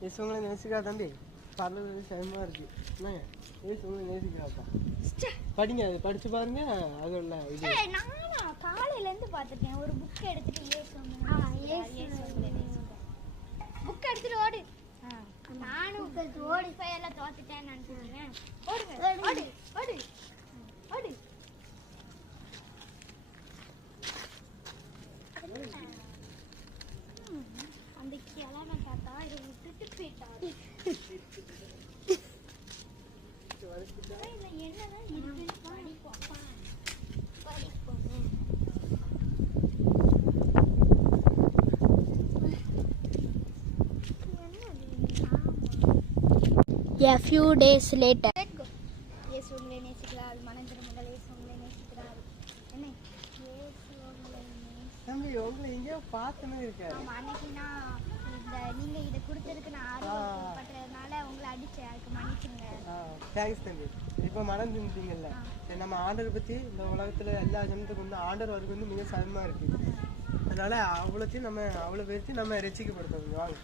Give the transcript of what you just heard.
இயேசு உங்களை நேசிக்கிறா தம்பி. பரலோக சமமா இருக்கு. என்னங்க இயேசு உங்களை நேசிக்கிறாப்பா. படிங்க, அது படிச்சு பாருங்க. அது உள்ள இது நானா காலையில இருந்து பார்த்துட்டேன். ஒரு புக் எடுத்துட்டு இயேசு புக் எடுத்துட்டு ஓடு. நானும் ஓடி போய் எல்லாம் தோத்துட்டேன்னு நினைச்சிருக்கேன். ஓடு ஓடு ஓடு ஓடு. அந்த கிழமை தாத்தா இதை விட்டுட்டு போயிட்டாரு. என்னதான் இருக்குன்னு படிப்போம். A few days later. இயேசு உங்களை நேசிக்கிறார். மனம் திரும்புங்கள். இயேசு உங்களை நேசிக்கிறார். என்ன இயேசு உங்களை தம்பி உங்களை எங்கேயோ பார்த்தனே இருக்காரு. ஆமா, அன்னைக்கு நான் நீங்க இதை கொடுத்ததுக்கு நான் ஆர்வப்பட்டதுனால உங்களை அடிச்சேன். அதுக்கு மன்னிச்சுங்க. தேங்க்ஸ் தம்பி. இப்போ மனம் திரும்பிட்டீங்கல்ல. நம்ம ஆண்டரை பற்றி இந்த உலகத்தில் எல்லா ஜனத்துக்கு வந்து ஆண்டர் வரைக்கும் வந்து மிக சமமாக இருக்குது. அதனால அவ்வளோத்தையும் நம்ம அவ்வளோ பேர்த்தையும் நம்ம ரசிக்கப்படுத்தோம். வாங்க.